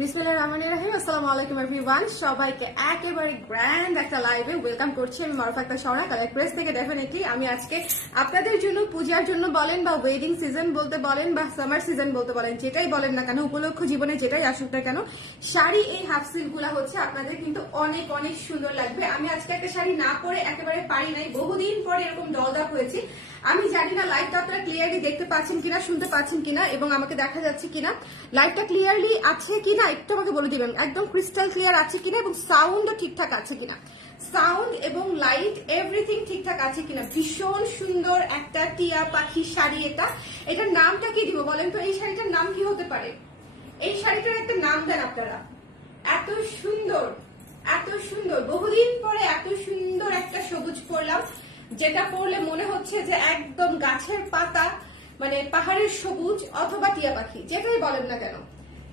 বিসমিল্লাহির রহমানির রহিম। আসসালামু আলাইকুম এভরিওয়ান, সবাইকে একেবারে গ্র্যান্ড একটা লাইভে ওয়েলকাম করছি। আমি মারুফা আক্তার শর্ণা, কালেক্ট প্রেস থেকে। ডেফিনেটলি আমি আজকে আপনাদের জন্য, পূজার জন্য বলেন বা ওয়েডিং সিজন বলতে বলেন বা সামার সিজন বলতে বলেন, যেটাই বলেন না কেন, উপলক্ষ জীবনে যেটাই আসুক না কেন, শাড়ি এই হাফ সিল্ক গুলা হচ্ছে আপনাদের কিন্তু অনেক অনেক সুন্দর লাগবে। আমি আজকে একটা শাড়ি না পরে একেবারে পারি নাই, বহুদিন পরে এরকম ডলদাপ হয়েছি। আমি জানি না লাইভটা আপনারা ক্লিয়ারলি দেখতে পাচ্ছেন কিনা, শুনতে পাচ্ছেন কিনা, এবং আমাকে দেখা যাচ্ছে কিনা, লাইভটা ক্লিয়ারলি আছে কিনা একটু আমাকে বলে দিবেন। একদম ক্রিস্টাল ক্লিয়ার আছে কিনা এবং সাউন্ডও ঠিকঠাক আছে কিনা, সাউন্ড এবং লাইট এভরিথিং ঠিকঠাক আছে কিনা। ভীষণ সুন্দর একটা টিয়া পাখি শাড়ি। এটার নামটা কি দিব বলেন তো? এই শাড়িটার নাম কি হতে পারে? এই শাড়িটার একটা নাম দেন আপনারা। এত সুন্দর, এত সুন্দর, বহুদিন পরে এত সুন্দর একটা সবুজ পরলাম, যেটা পরলে মনে হচ্ছে যে একদম গাছের পাতা, মানে পাহাড়ের সবুজ অথবা টিয়া পাখি, যেটাই বলেন না কেন,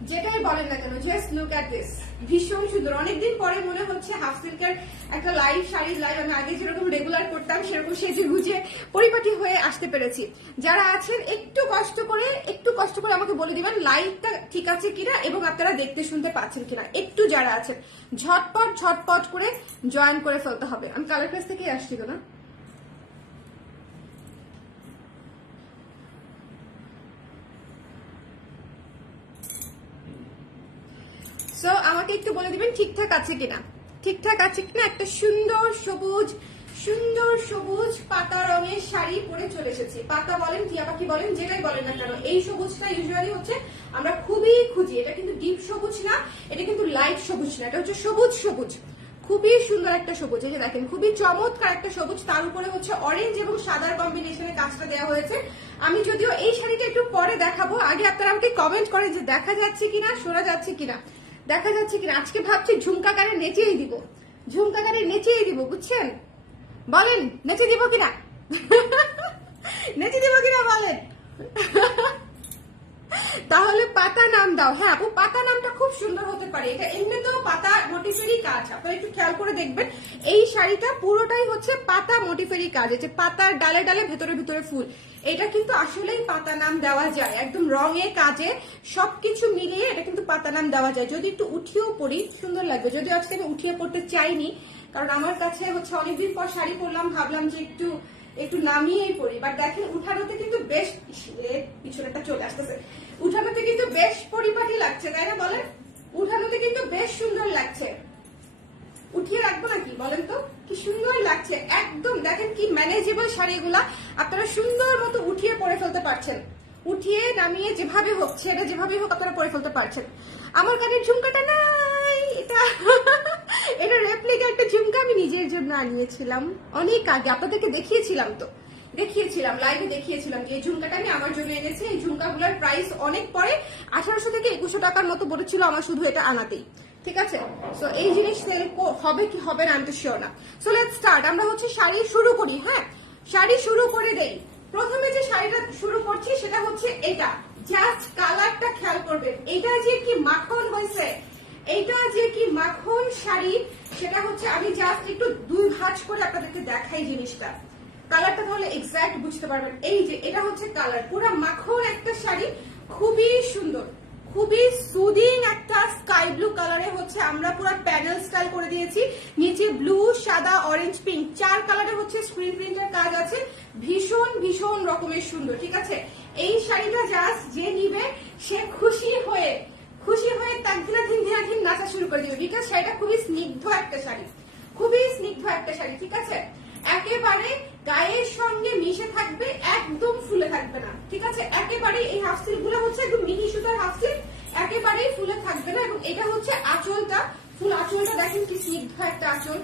যেটাই বলেন না কেন, জাস্ট লুক এট দিস। ভীষণ সুন্দর। অনেকদিন পরে মনে হচ্ছে হাফ সিল্কের একটা লাইভ, শাড়ির লাইভ আমি আগে যেরকম রেগুলার করতাম সেরকম সেজে গুজে পরিপাটি হয়ে আসতে পেরেছি। যারা আছেন একটু কষ্ট করে আমাকে বলে দিবেন লাইভটা ঠিক আছে কিনা এবং আপনারা দেখতে শুনতে পাচ্ছেন কিনা। একটু যারা আছেন ঝটপট করে জয়েন করে ফেলতে হবে। আমি কালার প্রেস থেকে আসছি তো না। সো আমাকে একটু বলে দিবেন ঠিকঠাক আছে কিনা, ঠিকঠাক আছে কিনা। একটা সুন্দর সবুজ পাতা রঙের শাড়ি পরে চলে এসেছি। পাতা বলেন, টিয়া পাখি বলেন, যেটাই বলেন না কেন, এই সবুজটা ইউজুয়ালি হচ্ছে আমরা খুবই খুঁজি। এটা কিন্তু ডিপ সবুজ না, এটা কিন্তু লাইট সবুজ না, এটা হচ্ছে সবুজ। খুবই সুন্দর একটা সবুজ। এই যে দেখেন, খুবই চমৎকার একটা সবুজ, তার উপরে হচ্ছে অরেঞ্জ এবং সাদার কম্বিনেশনে কাজটা দেওয়া হয়েছে। আমি যদিও এই শাড়িটা একটু পরে দেখাবো, আগে আপনারা আমাকে কমেন্ট করেন যে দেখা যাচ্ছে কিনা, শোনা যাচ্ছে কিনা, দেখা যাচ্ছে কিনা। আজকে ভাবছি ঝুমকা কারে নেচেই দিব, বুঝছেন? বলেন নেচে দিব কিনা, নেচে দিব কিনা বলেন। তাহলে পাতা নাম দাও। হ্যাঁ আপু, পাতা নামটা খুব সুন্দর হতে পারে। এটা এমনিতেও পাতা মোটিফেরই কাজ, আপনারা একটু খেয়াল করে দেখবেন। এই শাড়িটা পুরোটাই হচ্ছে পাতা মোটিফেরই কাজ, এই যে পাতার ডালে ডালে ভেতরে ফুল। এটা কিন্তু আসলেই পাতা নাম দেওয়া যায়, একদম রঙে কাজে সবকিছু মিলিয়ে এটা কিন্তু পাতা নাম দেওয়া যায়। যদি একটু উঠিয়েও পরি সুন্দর লাগবে, যদিও আজকে আমি উঠিয়ে পড়তে চাইনি, কারণ আমার কাছে হচ্ছে অনেকদিন পর শাড়ি পরলাম, ভাবলাম যে একটু নামিয়েই পড়ি। বাট দেখেন উঠানোতে কিন্তু বেশ, পিছনেটা চলে আসতেছে, উঠানোতে কিন্তু বেশ পরিপাটি লাগছে, তাই না বলেন? উঠানোতে কিন্তু বেশ সুন্দর লাগছে। উঠিয়ে রাখবো নাকি বলেন তো? কি সুন্দর লাগছে একদম। দেখেন কি ম্যানেজেবল শাড়িগুলা, আপনারা সুন্দর মতো উঠিয়ে পরে ফেলতে পারছেন, উঠিয়ে নামিয়ে যেভাবে হোক, ছেড়ে যেভাবে হোক আপনারা পরে ফেলতে পারছেন। আমার কানের ঝুমকাটা নাই, এটা রেপ্লিকা একটা ঝুমকা, আমি নিজের জন্য আনিয়েছিলাম অনেক আগে, আপনাদেরকে দেখিয়েছিলাম লাইভে দেখিয়েছিলাম যে এই ঝুমকাটা আমি আমার জন্য এনেছি। এই ঝুমকাগুলোর প্রাইস অনেক পরে 1800 থেকে 2100 টাকার মতো বলেছিল আমার শুধু এটা আনাতেই, ঠিক আছে? সো এই জিনিস সেল হবে কি হবে না আমি তো শিওর না। So let's start. আমরা হচ্ছে শাড়ি শুরু করি। হ্যাঁ, শাড়ি শুরু করে দেই। প্রথমে যে শাড়িটা শুরু করছি সেটা হচ্ছে এটা। জাস্ট কালারটা খেয়াল করবেন, এটা যে কি মাখন হয়েছে, এইটা যে কি মাখন শাড়ি, সেটা হচ্ছে আমি জাস্ট একটু দুই ভাঁজ করে আপনাদেরকে দেখাই জিনিসটা, কালারটা তাহলে এক্সাক্ট বুঝতে পারবেন। এই যে এটা হচ্ছে কালার, পুরো মাখন একটা শাড়ি, খুবই সুন্দর, খুবই সুদিং একটা স্কাই ব্লু কালারে হচ্ছে আমরা পুরো প্যানেল স্টাইল করে দিয়েছি। নিচে ব্লু, সাদা, অরেঞ্জ, পিঙ্ক, 4 কালারে হচ্ছে স্ক্রিন প্রিন্টের কাজ আছে। ভীষণ রকমের সুন্দর, ঠিক আছে? এই শাড়িটা জাস্ট যে নিবে সে খুশি হয়ে দিনাধীন নাচা শুরু করে দিবে, বিকজ শাড়িটা খুবই স্নিগ্ধ একটা শাড়ি, ঠিক আছে? একেবারে গায়ের সঙ্গে মিশে থাকবে, একদম ফুলে থাকবে না, ঠিক আছে? একেবারে এই হাফ সিল্ক গুলো হচ্ছে একদম মিহি সুতার হাফ সিল্ক, একেবারেই ফুলে থাকবে না। এবং এটা হচ্ছে আঁচলটা, ফুল আঁচলটা দেখেন কি স্নিগ্ধ একটা আঁচল,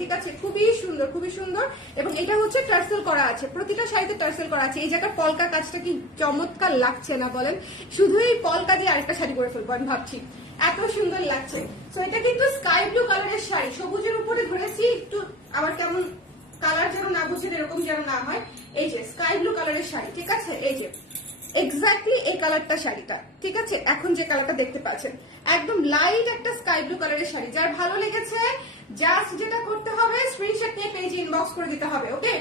ঠিক আছে? খুবই সুন্দর। এবং এটা হচ্ছে টার্সেল করা আছে, প্রতিটা শাড়িতে টার্সেল করা আছে। এই জায়গার পলকা কাজটা কি চমৎকার লাগছে না বলেন? শুধু এই পলকা দিয়ে আরেকটা শাড়ি করে ফেলবো আমি ভাবছি, এত সুন্দর লাগছে। তো এটা কিন্তু স্কাই ব্লু কালারের শাড়ি, সবুজের উপরে ধরেছি একটু, আবার কেমন কালার যেন না বুঝেন, এরকম যেন না হয়। এই যে স্কাই ব্লু কালারের শাড়ি, ঠিক আছে? এই যে এক্স্যাক্টলি এই কালারটা শাড়িটা, ঠিক আছে? এখন যে কালারটা দেখতে পাচ্ছেন একদম লাইট একটা স্কাই ব্লু কালারের শাড়ি। যার ভালো লেগেছে জাস্ট যেটা করতে হবে স্ক্রিনশট নিয়ে পেজে ইনবক্স করে দিতে হবে, ওকে?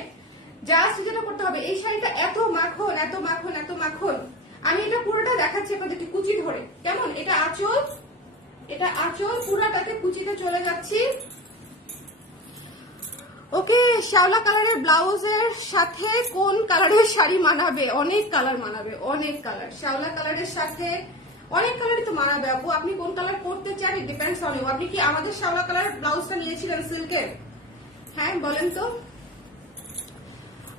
জাস্ট যেটা করতে হবে, এই শাড়িটা এত মাখন, আমি এটা পুরোটা দেখাচ্ছি আপনাদেরকে কুচি ধরে, কেমন? এটা আঁচল, এটা আঁচল, পুরাটাকে কুচিতে চলে যাচ্ছি। ওকে, শ্যাওলা কালারের ব্লাউজের সাথে কোন কালারের শাড়ি মানাবে? অনেক কালার মানাবে, অনেক কালার। শ্যাওলা কালারের সাথে অনেক কালারই তো মানাবে আপু, আপনি কোন কালার করতে চান ইট ডিপেন্ডস অন ইউ। আপনি কি আমাদের শ্যাওলা কালার ব্লাউজটা নিয়েছিলেন সিল্কের? হ্যাঁ বলেন তো।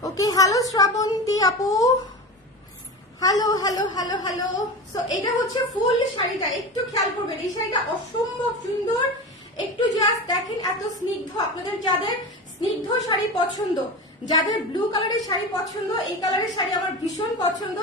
ওকে, হ্যালো শ্রাবন্তী আপু, hello hello hello hello. So এটা হচ্ছে ফুল শাড়িটা, একটু খেয়াল করবেন, এই শাড়িটা অসম্ভব সুন্দর। একটু জাস্ট দেখেন, এত স্নিগ্ধ। আপনাদের যাদের স্নিগ্ধ শাড়ি পছন্দ, যাদের ব্লু কালারের শাড়ি পছন্দ, এই কালারের শাড়ি আমার ভীষণ পছন্দ,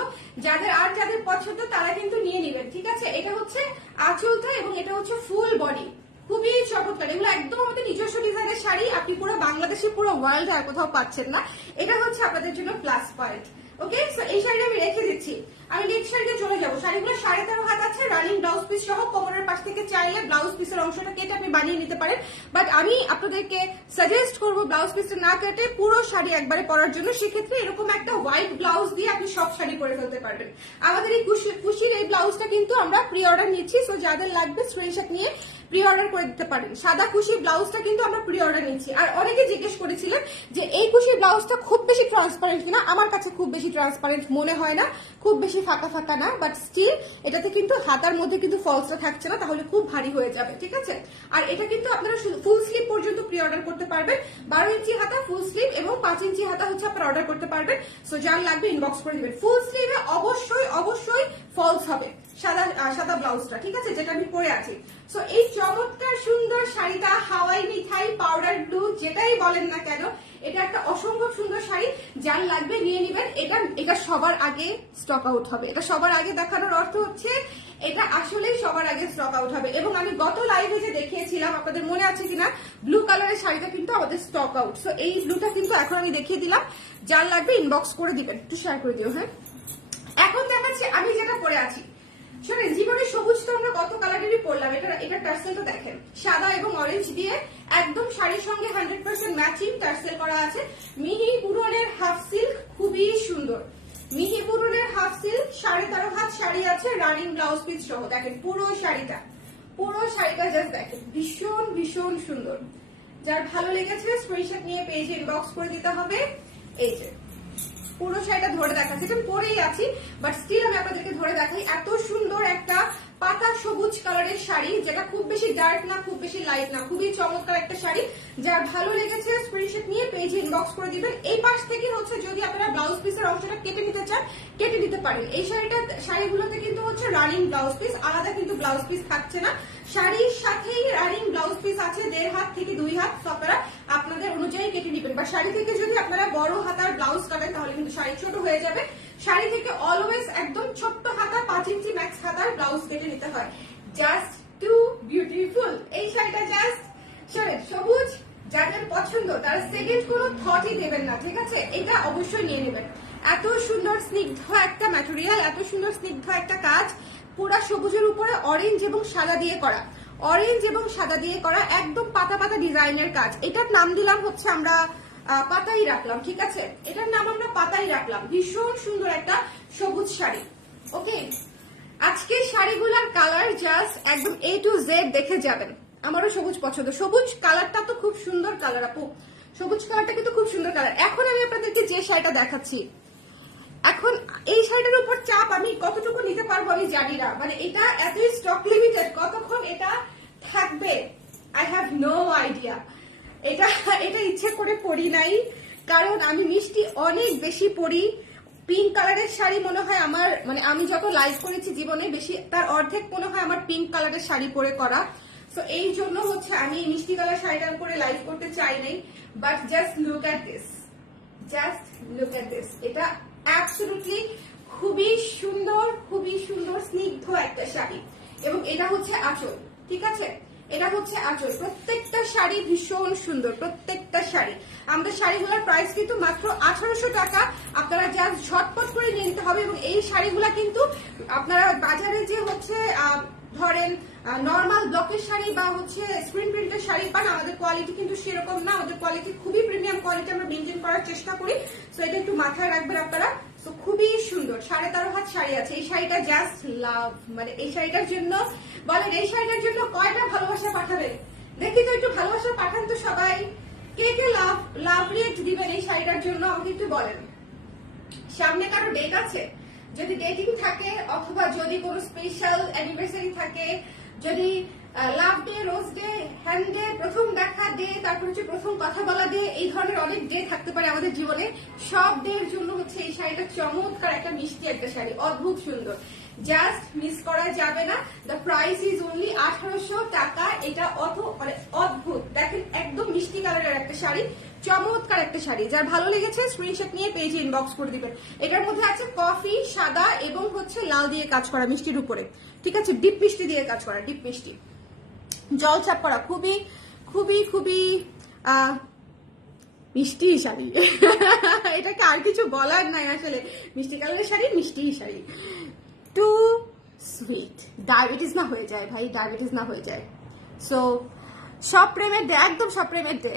যাদের পছন্দ তারা কিন্তু নিয়ে নেবেন, ঠিক আছে? এটা হচ্ছে আঁচলটা এবং এটা হচ্ছে ফুল বডি, খুবই চমৎকার। এগুলো একদম আমাদের নিজস্ব ডিজাইনের শাড়ি, আপনি পুরো বাংলাদেশে, পুরো ওয়ার্ল্ডে আর কোথাও পাচ্ছেন না। এটা হচ্ছে আপনাদের জন্য প্লাস পয়েন্ট। ওকে, সো এই শাড়িটা আমি রেখে দিচ্ছি। আমি নেক্সট শাড়িতে চলে যাবো। শাড়িগুলো 13.5 হাত আছে, রানিং ব্লাউজ পিস সহ। কোমরের পাশ থেকে চাইলে ব্লাউজ পিসের অংশটা কেটে আপনি বানিয়ে নিতে পারেন, বাট আমি আপনাদেরকে সাজেস্ট করবো ব্লাউজ পিসটা না কেটে পুরো শাড়ি একবারে পরার জন্য। সেক্ষেত্রে এরকম একটা হোয়াইট ব্লাউজ দিয়ে আপনি সব শাড়ি পরে ফেলতে পারবেন। আমাদের এই খুশির এই ব্লাউজটা কিন্তু আমরা প্রি অর্ডার নিচ্ছি, সো যাদের লাগবে স্ক্রিনশট নিয়ে প্রি অর্ডার করে দিতে পারেন। সাদা খুশি ব্লাউজটা কিন্তু আমরা প্রি অর্ডার নিচ্ছি। আর অনেকে জিজ্ঞেস করেছিলেন যে এই খুশি ব্লাউজটা খুব বেশি ট্রান্সপারেন্ট কিনা। আমার কাছে খুব বেশি ট্রান্সপারেন্ট মনে হয় না, খুব বেশি ফাঁকা ফাঁকা না, বাট স্টিল এটাতে কিন্তু হাতার মধ্যে কিন্তু ফলসটা থাকছে না, তাহলে খুব ভারী হয়ে যাবে, ঠিক আছে? আর এটা কিন্তু আপনারা ফুল স্লিভ পর্যন্ত প্রি অর্ডার করতে পারবেন। 12 ইঞ্চি হাতা ফুল স্লিভ এবং 5 ইঞ্চি হাতা হচ্ছে আপনারা অর্ডার করতে পারবেন। সো যার লাগবে ইনবক্স করে দিবেন। ফুল স্লিভে অবশ্যই অবশ্যই ফলস হবে, সাদা ব্লাউজটা, ঠিক আছে, যেটা আমি পরে আছি। সো এই চমৎকার সুন্দর শাড়িটা, হাওয়াই মিঠাই, পাউডার ব্লু, যেটাই বলেন না কেন, এটা একটা অসম্ভব সুন্দর শাড়ি। যার লাগবে নিয়ে নেবেন। এটা সবার আগে স্টক আউট হবে। এটা সবার আগে দেখানোর অর্থ হচ্ছে এটা আসলেই সবার আগে স্টক আউট হবে। এবং আমি গত লাইভে যে দেখিয়েছিলাম, আপনাদের মনে আছে কিনা, ব্লু কালারের শাড়িটা কিন্তু আমাদের স্টক আউট। সো এই ব্লুটা কিন্তু এখন আমি দেখিয়ে দিলাম, যার লাগবে ইনবক্স করে দিবেন, একটু শেয়ার করে দিও। হ্যাঁ, এখন দেখাচ্ছি আমি যেটা পরে আছি। শোনেন, জীবনে সবুজ তো আমরা কত কালারেরই পরলাম। এটা টার্সেলটা দেখেন, সাদা এবং অরেঞ্জ দিয়ে একদম শাড়ির সঙ্গে 100% ম্যাচিং টার্সেল করা আছে। মিহি পুরনের হাফ সিল্ক, খুবই সুন্দর। মিহি পুরনের হাফ সিল্ক, 13.5 হাত শাড়ি আছে, রানিং ব্লাউজ পিস সহ। দেখেন পুরো শাড়িটা জাস্ট দেখেন, ভীষণ ভীষণ সুন্দর। যার ভালো লেগেছে স্ক্রিনশট নিয়ে পেজে ইনবক্স করে দিতে হবে। এই যে পুরো শাড়িটা ধরে দেখাচ্ছি, এটা পরেই আছি, বাট স্টিল আমি আপনাদেরকে ধরে দেখাই। এত সুন্দর একটা পাতা সবুজ কালারের শাড়ি, যেটা খুব বেশি ডার্ক না, খুব বেশি লাইট না, খুবই চমৎকার একটা শাড়ি। যার ভালো লেগেছে স্ক্রিনশট নিয়ে পেজে ইনবক্স করে দিবেন। এই পাশ থেকে হচ্ছে যদি আপনারা ব্লাউজ পিসের অংশটা কেটে নিতে চান, কেটে নিতে পারেন। এই শাড়িগুলোতে কিন্তু হচ্ছে রানিং ব্লাউজ পিস, আলাদা কিন্তু ব্লাউজ পিস থাকছে না। শাড়ির সাথেই রানিং ব্লাউজ পিস আছে 1.5 হাত থেকে 2 হাত, আপনারা আপনাদের অনুযায়ী কেটে নিবেন। বা শাড়ি থেকে যদি আপনারা বড় হাতার ব্লাউজ কাটেন, তাহলে কিন্তু শাড়ি ছোট হয়ে যাবে। শাড়ি থেকে অলওয়েজ একদম ছোট্ট হাতা, 5 ইঞ্চি ম্যাক্স হাতার ব্লাউজ কেটে নিতে হয়। Just too beautiful. এই শাড়িটা জাস্ট সবুজ, যাদের পছন্দ তারা সেকেন্ড কোনো থটই দেবেন না, ঠিক আছে? এটা অবশ্যই নিয়ে নেবেন। এত সুন্দর স্নিগ্ধ একটা ম্যাটেরিয়াল, এত সুন্দর স্নিগ্ধ একটা কাজ, পুরা সবুজের উপরে অরেঞ্জ এবং সাদা দিয়ে করা, অরেঞ্জ এবং সাদা দিয়ে করা, একদম পাতা পাতা ডিজাইনের কাজ। এটার নাম দিলাম হচ্ছে আমরা পাতাই রাখলাম, ঠিক আছে? এটার নাম আমরা পাতাই রাখলাম। ভীষণ সুন্দর একটা সবুজ শাড়ি। ওকে, আজকে শাড়িগুলার কালার জাস্ট একদম A to Z দেখে যাবেন। আমারও সবুজ পছন্দ। সবুজ কালারটা তো খুব সুন্দর কালার আপু, সবুজ কালারটা কিন্তু খুব সুন্দর কালার। এখন আমি আপনাদেরকে যে শাড়িটা দেখাচ্ছি, এখন এই শাড়িটার উপর চাপ আমি কতটুকু নিতে পারবো আমি জানি না। মানে এটা এতই স্টক লিমিটেড, কতক্ষণ এটা থাকবে আই হ্যাভ নো আইডিয়া। এটা ইচ্ছে করে পরি নাই, কারণ আমি মিষ্টি অনেক বেশি পরি। পিঙ্ক কালারের শাড়ি মনে হয় আমার, মানে আমি যখন লাইভ করেছি জীবনে বেশি, তার অর্ধেক মনে হয় আমার পিঙ্ক কালারের শাড়ি পরে করা। তো এই জন্য হচ্ছে আমি মিষ্টি কালার শাড়িটার উপরে লাইভ করতে চাই নাই। But just look at this, just look at this. এটা অ্যাবসলিউটলি খুবই সুন্দর, খুবই সুন্দর স্নিগ্ধ একটা শাড়ি। এবং এটা হচ্ছে আঁচল, ঠিক আছে? এটা হচ্ছে আঁচল। প্রত্যেকটা শাড়ি ভীষণ সুন্দর, প্রত্যেকটা শাড়ি। আমাদের শাড়িগুলোর প্রাইস কিন্তু মাত্র 1800 টাকা। আপনারা জাস্ট ঝটপট করে নিয়ে নিতে হবে। এবং এই শাড়িগুলা কিন্তু আপনারা বাজারে যে হচ্ছে ধরেন নর্মাল ব্লকের শাড়ি বা হচ্ছে স্ক্রিন প্রিন্টের শাড়ি পান, আমাদের কোয়ালিটি কিন্তু সেরকম না। আমাদের কোয়ালিটি খুবই প্রিমিয়াম কোয়ালিটি আমরা মেনটেন করার চেষ্টা করি। সো এটা একটু মাথায় রাখবেন আপনারা। তো খুবই খুবই সুন্দর, 13.5 হাত শাড়ি আছে। এই শাড়িটা জাস্ট লাভ, মানে এই শাড়িটার জন্য বলেন, এই শাড়িটার জন্য কয়টা ভালোবাসা পাঠাবে দেখি তো, একটু ভালোবাসা পাঠান তো সবাই। কে কে লাভ লাভ রিয়েক্ট দিবেন এই শাড়িটার জন্য আমাকে একটু বলেন। সামনে কারো ডেট আছে? যদি ডেটিং থাকে, অথবা যদি কোনো স্পেশাল অ্যানিভার্সারি থাকে, যদি লাভ day, rose day, hand day, প্রথম দেখা ডে, তারপর হচ্ছে প্রথম কথা বলা ডে, এই ধরনের অনেক ডে থাকতে পারে আমাদের জীবনে। সব ডে এর জন্য হচ্ছে এই শাড়িটা চমৎকার একটা মিষ্টি একটা শাড়ি, অদ্ভুত সুন্দর, জাস্ট মিস করা যাবে না। দ্য প্রাইস ইজ অনলি 1800 টাকা। এটা মানে অদ্ভুত, দেখেন একদম মিষ্টি কালারের একটা শাড়ি, চমৎকার একটা শাড়ি। যার ভালো লেগেছে স্ক্রিনশট নিয়ে পেজে ইনবক্স করে দিবেন। এটার মধ্যে আছে কফি, সাদা এবং হচ্ছে লাল দিয়ে কাজ করা মিষ্টির উপরে, ঠিক আছে, ডিপ মিষ্টি দিয়ে কাজ করা, ডিপ মিষ্টি জল চাপ করা, খুবই খুবই খুবই মিষ্টি শাড়ি। এটাকে আর কিছু বলার নাই আসলে, মিষ্টি কালারের শাড়ি, মিষ্টি শাড়ি, টু সুইট। ডায়াবেটিস না হয়ে যায় ভাই, ডায়াবেটিস না হয়ে যায়। সো সব প্রেমের ডে, একদম সব প্রেমের ডে।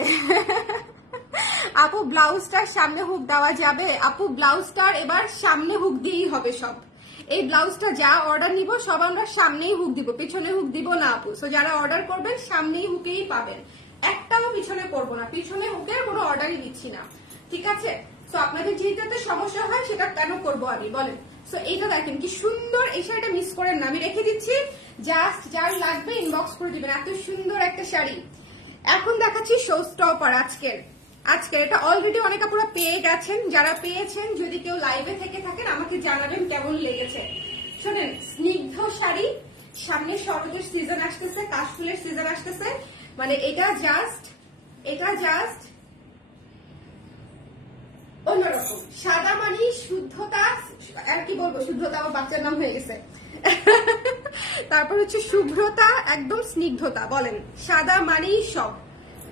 আপু ব্লাউজটার সামনে হুক দেওয়া যাবে? আপু ব্লাউজটার এবার সামনে হুক দিয়েই হবে সব। এই ব্লাউজটা যা অর্ডার নিব সব আমরা সামনেই হুক দিব, পিছনে হুক দিব না আপু। সো যারা অর্ডার করবেন সামনেই হুকেই পাবেন, একটাও পিছনে করবো না, পিছনে হুকের কোনো অর্ডারই দিচ্ছি না, ঠিক আছে? সো আপনাদের যেটাতে সমস্যা হয় সেটা কেন করবো আমি বলেন। সো এইটা দেখেন কি সুন্দর, এই শাড়িটা মিস করেন না, আমি রেখে দিচ্ছি, জাস্ট যার লাগবে ইনবক্স করে দিবেন। এত সুন্দর একটা শাড়ি। এখন দেখাচ্ছি শো স্টপার আজকের। এটা অলরেডি অনেক আপুরা পেয়ে গেছেন, যারা পেয়েছেন যদি কেউ লাইভে থেকে থাকেন আমাকে জানাবেন কেমন লেগেছে। শোনেন, স্নিগ্ধ শাড়ি, সামনে শরতের সিজন আসতেছে, কাশফুলের সিজন আসতেছে, মানে এটা জাস্ট অন্যরকম। সাদা মানে শুদ্ধতা, আর কি বলবো, শুদ্ধতা আমার বাচ্চার নাম হয়ে গেছে। তারপর হচ্ছে শুভ্রতা, একদম স্নিগ্ধতা, বলেন সাদা মানেই সব,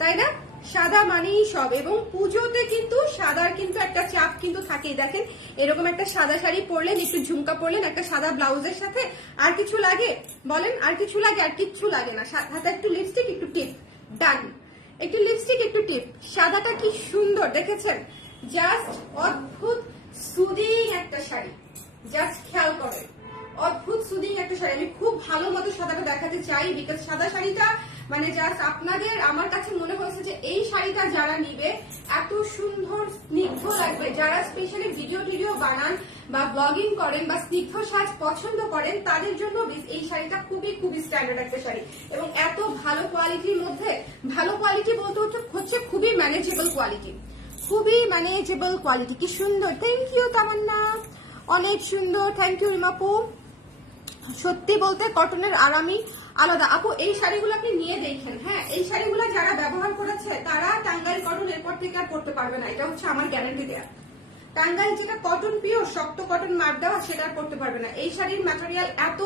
তাই না? সাদা মানেই সব। এবং পুজোতে কিন্তু সাদার কিন্তু একটা চাপ কিন্তু থাকেই। দেখেন এরকম একটা সাদা শাড়ি পরলেন, একটু ঝুমকা পরলেন একটা সাদা ব্লাউজের সাথে, আর কিছু লাগে বলেন? আর কিছু লাগে? আর কিচ্ছু লাগে না। হাতে একটু লিপস্টিক, একটু টিপ, ডান। একটু লিপস্টিক, একটু টিপ, সাদাটা কি সুন্দর দেখেছেন? জাস্ট অদ্ভুত সুদিং একটা শাড়ি, জাস্ট খেয়াল করেন, অদ্ভুত সুদিং একটা শাড়ি। আমি খুব ভালো মতো সাদাটা দেখাতে চাই, বিকজ সাদা শাড়িটা মানে জাস্ট আপনাদের, আমার কাছে মনে হয়েছে যে এই শাড়িটা যারা নিবে এত সুন্দর স্নিগ্ধ লাগবে, যারা স্পেশালি ভিডিও বানান বা ব্লগিং করেন বা স্নিগ্ধ সাজ পছন্দ করেন তাদের জন্য এই শাড়িটা খুবই খুবই স্ট্যান্ডার্ড একটা শাড়ি। এবং এত ভালো কোয়ালিটির মধ্যে, ভালো কোয়ালিটি বলতে হচ্ছে খুবই ম্যানেজেবল কোয়ালিটি, খুবই ম্যানেজেবল কোয়ালিটি। কি সুন্দর, থ্যাংক ইউ তামান্না, অনেক সুন্দর, থ্যাংক ইউ রিমাপু। সত্যি বলতে কটনের আরামই আলাদা আপু। এই শাড়িগুলো আপনি নিয়ে দেখেন, হ্যাঁ এই শাড়িগুলো যারা ব্যবহার করেছে তারা টাঙ্গাইল কটন এরপর থেকে আর পড়তে পারবে না, এটা হচ্ছে আমার গ্যারান্টি দেয়া। টাঙ্গাইল যেটা কটন পিওর শক্ত কটন মার দেওয়া, সেটা আর পড়তে পারবে না। এই শাড়ির ম্যাটেরিয়াল এত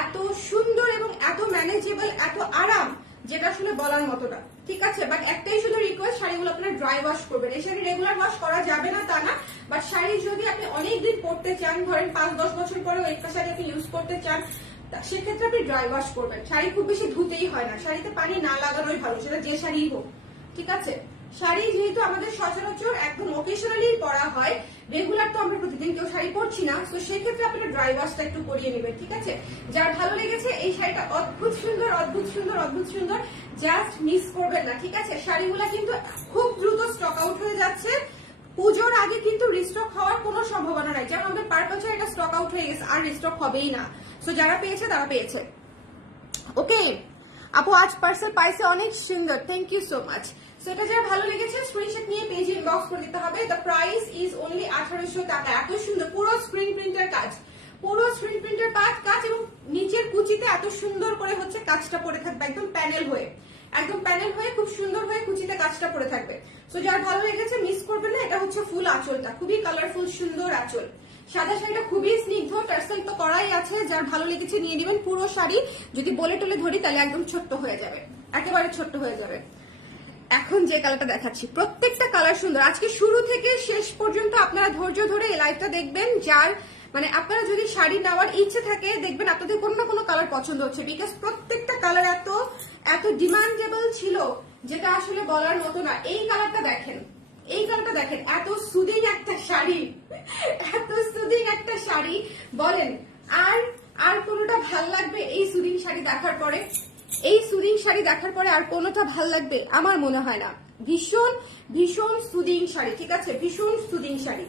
এত সুন্দর এবং এত ম্যানেজেবল, এত আরাম, যেটা আসলে বলার মতো না, ঠিক আছে? বাট একটাই শুধু রিকোয়েস্ট, শাড়িগুলো আপনার ড্রাই ওয়াশ করবেন। এই শাড়ি রেগুলার ওয়াশ করা যাবে না তা না, বাট শাড়ি যদি আপনি অনেকদিন পরতে চান, ধরেন 5-10 বছর পরেও একটা শাড়ি আপনি ইউজ করতে চান, সেক্ষেত্রে আপনি ড্রাই ওয়াশ করবেন। শাড়ি খুব বেশি ধুতেই হয় না, শাড়িতে পানি না লাগানোই ভালো, সেটা যে শাড়িই হোক, ঠিক আছে? শাড়ি যেহেতু আমাদের সচরাচর একদম অকেশনালি পরা হয়, রেগুলার তো আমরা প্রতিদিন কেউ শাড়ি পরছি না, তো সেক্ষেত্রে আপনারা ড্রাই ওয়াশটা একটু করিয়ে নেবেন, ঠিক আছে? যার ভালো লেগেছে এই শাড়িটা অদ্ভুত সুন্দর, অদ্ভুত সুন্দর, অদ্ভুত সুন্দর, জাস্ট মিস করবেন না, ঠিক আছে? শাড়িগুলা কিন্তু খুব দ্রুত স্টক আউট হয়ে যাচ্ছে, পুজোর আগে কিন্তু রিস্টক হওয়ার কোনো সম্ভাবনা নাই। যেমন আমাদের পারপল এটা স্টক আউট হয়ে গেছে, আর রিস্টক হবেই না। সো যারা পেয়েছে তারা পেয়েছে। ওকে আপু, আজ পার্সেল পাইছে, অনেক সুন্দর, থ্যাংক ইউ সো মাচ। সেটা যারা ভালো লেগেছে স্ক্রিনশট নিয়ে পেজে ইনবক্স করে দিতে হবে। দ্য প্রাইস ইজ অনলি 1800 টাকা। এত সুন্দর পুরো স্ক্রিন প্রিন্টের কাজ, পুরো স্ক্রিন প্রিন্টের কাজ, এবং নিচের কুচিতে এত সুন্দর করে হচ্ছে কাজটা পড়ে থাকবে, একদম প্যানেল হয়ে, একদম প্যানেল হয়ে খুব সুন্দর হয়ে কুচিতে কাজটা পড়ে থাকবে। সো যার ভালো লেগেছে মিস করবেন না। এটা হচ্ছে ফুল আঁচলটা, খুবই কালারফুল সুন্দর আঁচল। সাদা শাড়িটা খুবই স্নিগ্ধ, টার্সেল তো করাই আছে, যার ভালো লেগেছে নিয়ে নেবেন। পুরো শাড়ি যদি বলে টলে ধরি তাহলে একদম ছোট্ট হয়ে যাবে, একেবারে ছোট্ট হয়ে যাবে। এখন যে কালারটা দেখাচ্ছি প্রত্যেকটা কালার সুন্দর। আজকে শুরু থেকে শেষ পর্যন্ত আপনারা ধৈর্য ধরে এই লাইভটা দেখবেন, যার মানে আপনারা যদি শাড়ি নেওয়ার ইচ্ছে থাকে দেখবেন আপনাদের কোনো না কোনো কালার পছন্দ হচ্ছে, বিকজ প্রত্যেকটা কালার এত এত ডিমান্ডেবল ছিল যেটা আসলে বলার মতো না। এই কালারটা দেখেন, এই কালারটা দেখেন, এত সুদিং একটা শাড়ি, এত সুদিং শাড়ি বলেন আর আর কোনোটা ভাল লাগবে এই সুদিং শাড়ি দেখার পরে? এই সুদিং শাড়ি দেখার পরে আর কোনোটা ভাল লাগবে? আমার মনে হয় না। ভীষণ ভীষণ সুদিং শাড়ি, ঠিক আছে, ভীষণ সুদিং শাড়ি,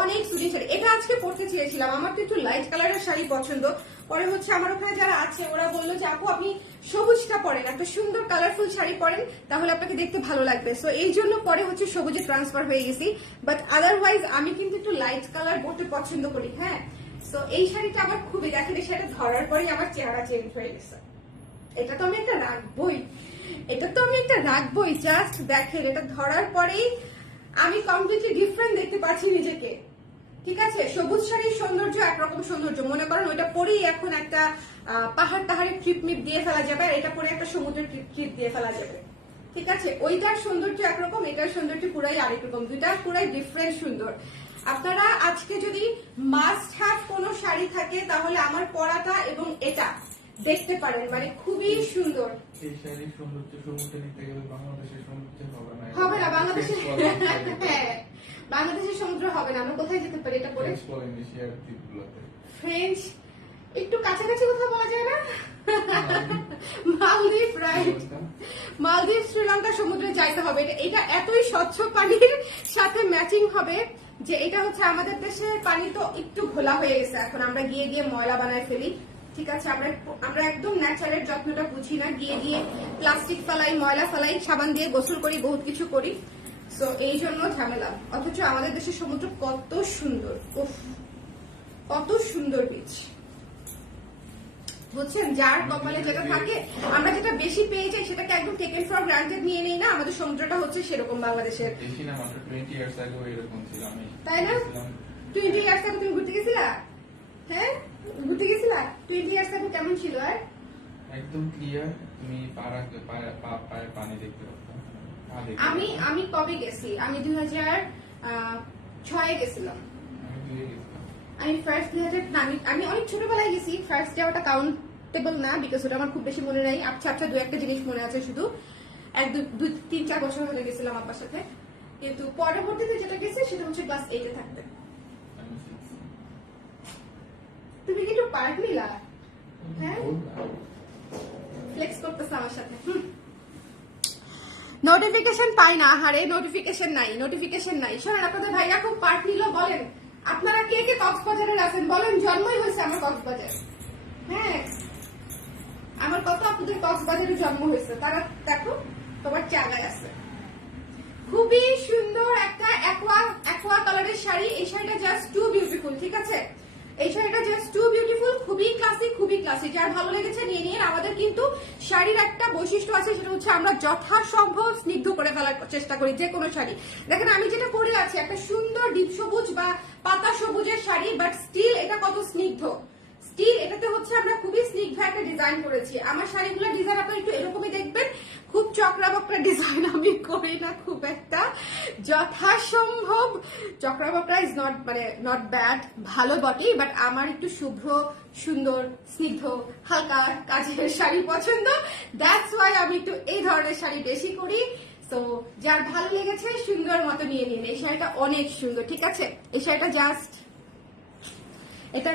অনেক সুদিং শাড়ি। এটা আজকে পরতে চেয়েছিলাম, আমার তো একটু লাইট কালারের শাড়ি পছন্দ। পরে হচ্ছে আমার ওখানে যারা আছে ওরা বললো যে আপু আপনি সবুজটা পরেন, একটা সুন্দর কালারফুল শাড়ি পরেন, তাহলে আপনাকে দেখতে ভালো লাগবে। সো এই জন্য পরে হচ্ছে সবুজে ট্রান্সফার হয়ে গেছি, বাট আদারওয়াইজ আমি কিন্তু একটু লাইট কালার পরতে পছন্দ করি। হ্যাঁ, সো এই শাড়িটা আমার খুবই, দেখেন এই শাড়িটা ধরার পরেই আমার চেহারা চেঞ্জ হয়ে গেছে। এটা তো আমি একটা রাখবই, এটা তো আমি একটা রাখবই, জাস্ট দেখেন এটা ধরার পরেই আমি কমপ্লিটলি ডিফারেন্ট দেখতে পাচ্ছি নিজেকে, ঠিক আছে। সবুজ শাড়ির সৌন্দর্য একরকম সৌন্দর্য, মনে করেন ওইটা পরেই এখন একটা পাহাড় টাহাড়ের ট্রিপ মিপ দিয়ে ফেলা যাবে, আর এটা পরে একটা সমুদ্রের ট্রিপ দিয়ে ফেলা যাবে, ঠিক আছে। ওইটার সৌন্দর্য একরকম, এটার সৌন্দর্য পুরাই আরেক রকম, দুইটা পুরাই ডিফারেন্ট সুন্দর। আপনারা আজকে যদি মাস্ট হ্যাভ কোনো শাড়ি থাকে তাহলে আমার পরাটা এবং এটা দেখতে পারেন, মানে খুবই সুন্দর। এই শাড়ির সৌন্দর্য সমুদ্রে নিতে গেলে বাংলাদেশের সমুদ্র হবে না, হবে না বাংলাদেশের, হ্যাঁ বাংলাদেশের সমুদ্র হবে না। আমরা কোথায় যেতে পারি এটা পরে? ফ্রেঞ্চ, একটু কাছাকাছি কোথাও বলা যায় না? মালদ্বীপ, রাইট, মালদ্বীপ শ্রীলঙ্কা সমুদ্রে যাইতে হবে। এটা এতই স্বচ্ছ পানির সাথে ম্যাচিং হবে যে এটা হচ্ছে আমাদের দেশের পানি তো একটু ঘোলা হয়ে গেছে, এখন আমরা গিয়ে গিয়ে ময়লা বানায় ফেলি, ঠিক আছে। আমরা একদম ন্যাচারের যত্নটা বুঝি না, গিয়ে গিয়ে প্লাস্টিক ফেলাই, ময়লা ফেলাই, সাবান দিয়ে গোসল করি, বহুত কিছু করি। সো এই জন্য ঝামেলা। অথচ আমাদের দেশের সমুদ্র কত সুন্দর, উফ কত সুন্দর বিচ, বুঝছেন। যার কপালে যেটা থাকে, আমরা যেটা বেশি পেয়ে যাই সেটাকে একদম টেকেন ফর গ্রান্টেড নিয়ে নেই না। আমাদের সমুদ্রটা হচ্ছে সেরকম বাংলাদেশের, তাই না? 20 ইয়ার্স আগে তুমি ঘুরতে গেছিলা? হ্যাঁ ঘুরতে গেছিলা 20 ইয়ার্স আগে, কেমন ছিল? আর একদম ক্লিয়ার, তুমি পায়ের পানি দেখতে পাচ্ছ। আমি কবে গেছি? আমি 2006 গেছিলাম। আমি ফার্স্ট 2000, আমি অনেক ছোটবেলায় গেছি। ফার্স্ট যাওয়াটা কাউন্টেবল না, বিকজ ওটা আমার খুব বেশি মনে নাই। আচ্ছা আচ্ছা, দু একটা জিনিস মনে আছে, শুধু 3-4 বছর হলে গেছিলাম আব্বার সাথে। কিন্তু পরবর্তীতে যেটা গেছে সেটা হচ্ছে ক্লাস 8-এ থাকতে। তুমি কি একটু পার্ট নিলা? হ্যাঁ, ফ্লেক্স করতেছ আমার সাথে। নোটিফিকেশন পাই না, হারে নোটিফিকেশন নাই। শোনেন, আপনাদের ভাইয়া খুব পার্ট নিল, বলেন আপনারা কে কে কক্সবাজারের আছেন বলেন। জন্মই হয়েছে আমার কক্সবাজার, হ্যাঁ আমার কত আপনাদের কক্সবাজারে জন্ম হয়েছে, তারা দেখো তোমার জায়গায় আছে। খুবই সুন্দর একটা অ্যাকোয়া কালারের শাড়ি। এই শাড়িটা জাস্ট টু বিউটিফুল, ঠিক আছে। এই শাড়িটা জাস্ট টু বিউটিফুল, খুবই ক্লাসি। যার ভালো লেগেছে নিয়ে নিন। আমাদের কিন্তু শাড়ির একটা বৈশিষ্ট্য আছে, সেটা হচ্ছে আমরা যথাসম্ভব স্নিগ্ধ করে ফেলার চেষ্টা করি যে কোনো শাড়ি। দেখেন আমি যেটা পরে আছি একটা সুন্দর ডিপ সবুজ বা পাতা সবুজের শাড়ি, বাট স্টিল এটা কত স্নিগ্ধ। স্টিল এটাতে হচ্ছে আমরা খুবই স্নিগ্ধ একটা ডিজাইন করেছি। আমার শাড়িগুলোর ডিজাইন আপনারা একটু এরকমই দেখবেন, খুব চক্রাবক্রা ডিজাইন আমি করি না খুব একটা। যথাসম্ভব চক্রাবক্রা ইজ নট ব্যাড, ভালো বটেই, বাট আমার একটু শুভ্র সুন্দর স্নিগ্ধ হালকা কাজের শাড়ি পছন্দ। দ্যাটস ওয়াই আমি একটু এই ধরনের শাড়ি বেশি করি। তো যার ভালো লেগেছে সুন্দর মতো নিয়ে নিন। এই শাড়িটা অনেক সুন্দর, ঠিক আছে। এই শাড়িটা জাস্ট, এটা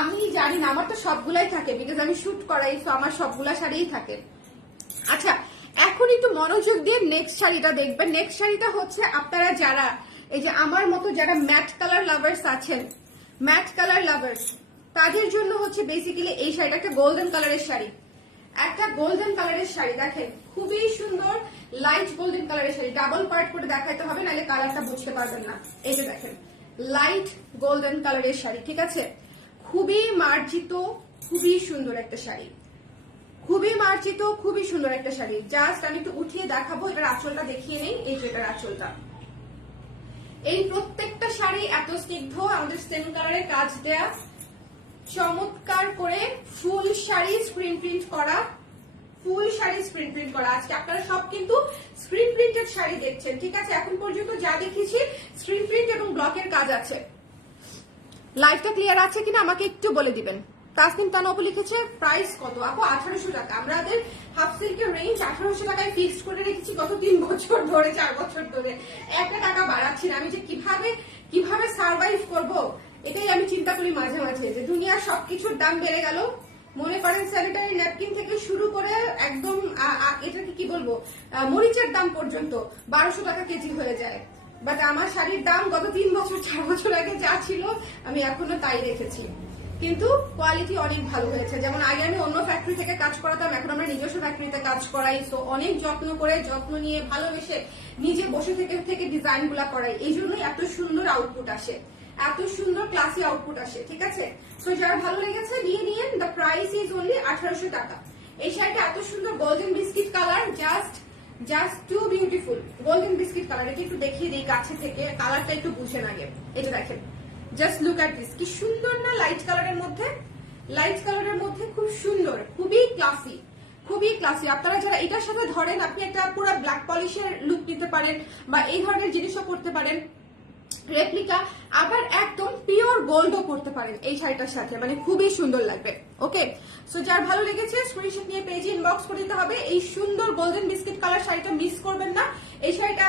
আমি জানি না, আমার তো সবগুলাই থাকে, বিকজ আমি শুট করাই, তো আমার সবগুলা শাড়িই থাকে। আচ্ছা, এখন একটু মনোযোগ দিয়ে নেক্সট শাড়িটা দেখবেন। নেক্সট শাড়িটা হচ্ছে আপনারা যারা এই যে আমার মতো যারা ম্যাট কালার লাভার্স আছেন, ম্যাট কালার লাভার্স, তাদের জন্য হচ্ছে বেসিক্যালি এই শাড়িটা একটা গোল্ডেন কালারের শাড়ি। একটা গোল্ডেন কালারের শাড়ি, দেখেন খুবই সুন্দর লাইট গোল্ডেন কালারের শাড়ি। ডাবল পার্ট করে দেখাইতে হবে, নাহলে কালারটা বুঝতে পারবেন না। এই যে দেখেন লাইট গোল্ডেন কালারের শাড়ি, ঠিক আছে। খুবই মার্জিত, খুবই সুন্দর একটা শাড়ি, খুবই মার্জিত, খুবই সুন্দর একটা শাড়ি। জাস্ট আমি একটু উঠিয়ে দেখাবো, এটার আঁচলটা দেখিয়ে নেই। এই যে এটার আঁচলটা, এই প্রত্যেকটা শাড়ি এত স্নিগ্ধ, আমাদের সেম কালারের কাজ দেয়া, চমৎকার করে ফুল শাড়ি স্ক্রিন প্রিন্ট করা, আজকে আপনারা সব কিন্তু স্ক্রিন প্রিন্টেড শাড়ি দেখছেন, ঠিক আছে। এখন পর্যন্ত যা দেখিয়েছি স্ক্রিন প্রিন্ট এবং ব্লকের কাজ আছে। লাইভটা ক্লিয়ার আছে কিনা আমাকে একটু বলে দিবেন। তাসনিম তানবু লিখেছে প্রাইস কত আপু? 1800 টাকা। আমাদের হাফ সিল্কের রেঞ্জ 1800 টাকায় ফিক্সড করে রেখেছি গত 3 বছর ধরে, 4 বছর ধরে। একটা টাকা বাড়াচ্ছি না। আমি যে কিভাবে সার্ভাইভ করব এটাই আমি চিন্তা করি মাঝে মাঝে যে দুনিয়ার সবকিছুর দাম বেড়ে গেল। মনে করেন স্যানিটারি ন্যাপকিন থেকে শুরু করে একদম এটাকে কি বলবো, মরিচের দাম পর্যন্ত 1200 টাকা কেজি হয়ে যায়। বাট আমার শাড়ির দাম গত 3 বছর 4 বছর আগে যা ছিল আমি এখনো তাই রেখেছি, কিন্তু কোয়ালিটি অনেক ভালো হয়েছে। যেমন আগে আমি অন্য ফ্যাক্টরি থেকে কাজ করাতাম, এখন আমরা নিজস্ব ফ্যাক্টরিতে কাজ করাই। তো অনেক যত্ন করে, যত্ন নিয়ে, ভালোবেসে নিজে বসে থেকে ডিজাইন গুলা করাই। এই জন্যই এত সুন্দর আউটপুট আসে, এত সুন্দর ক্লাসি আউটপুট আসে। ঠিক আছে, তো যারা ভালো লেগেছে নিয়ে নিন। দ্য প্রাইস ইজ অনলি 1800 টাকা। এই শাড়িটা এত সুন্দর golden biscuit colour, just too beautiful. Golden biscuit colour, এটা একটু দেখিয়ে দিই কাছে থেকে, কালারটা একটু বুঝেন আগে। এটা দেখেন, জাস্ট লুক এট দিস, কি সুন্দর না লাইট কালারের মধ্যে, লাইট কালারের মধ্যে খুব সুন্দর, খুবই ক্লাসি, খুবই ক্লাসি। আপনারা যারা এটার সাথে ধরেন, আপনি একটা পুরো ব্ল্যাক পলিশের লুক নিতে পারেন, বা এই ধরনের জিনিসও করতে পারেন, রেপ্লিকা, আবার একদম পিওর গোল্ডও করতে পারেন এই শাড়িটার সাথে, মানে খুবই সুন্দর লাগবে। ওকে, সো যার ভালো লেগেছে স্ক্রিনশট নিয়ে পেজে ইনবক্স করে দিতে হবে। এই সুন্দর গোল্ডেন বিস্কিট কালার শাড়িটা মিস করবেন না। এই শাড়িটা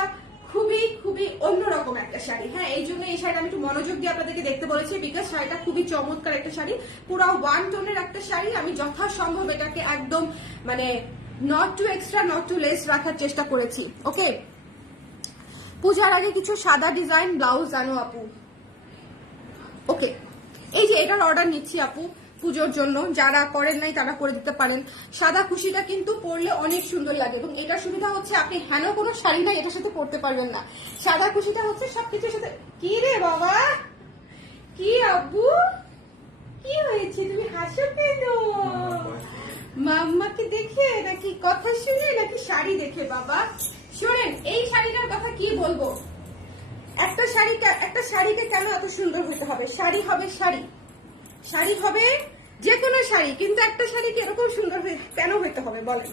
খুবই খুবই অন্যরকম একটা শাড়ি। হ্যাঁ, এই জন্য এই শাড়িটা আমি একটু মনোযোগ দিয়ে আপনাদেরকে দেখতে বলেছি, বিকজ শাড়িটা খুবই চমৎকার একটা শাড়ি, পুরো 1 টোনের একটা শাড়ি। আমি যথাসম্ভব এটাকে একদম মানে not too extra, not too less রাখার চেষ্টা করেছি। ওকে, পূজার আগে কিছু সাদা ডিজাইন ব্লাউজ জানো আপু? ওকে, এই যে এটার অর্ডার নিচ্ছি আপু পুজোর জন্য, যারা করেন নাই তারা করে দিতে পারেন। সাদা খুশিটা কিন্তু পরলে অনেক সুন্দর লাগে, এবং এটার সুবিধা হচ্ছে আপনি হেন কোনো শাড়ি নাই এটার সাথে পরতে পারবেন না। সাদা খুশিটা হচ্ছে সবকিছুর সাথে। কি রে বাবা, কি আব্বু, কি হয়েছে, তুমি হাসো কেন? মাম্মাকে দেখে নাকি কথা শুনে নাকি শাড়ি দেখে? বাবা শোনেন, এই শাড়িটার কথা কি বলবো। একটা শাড়িকে কেন এত সুন্দর হতে হবে? শাড়ি হবে শাড়ি, শাড়ি হবে যে কোনো শাড়ি, কিন্তু একটা শাড়িকে এরকম সুন্দর কেন হইতে হবে বলেন?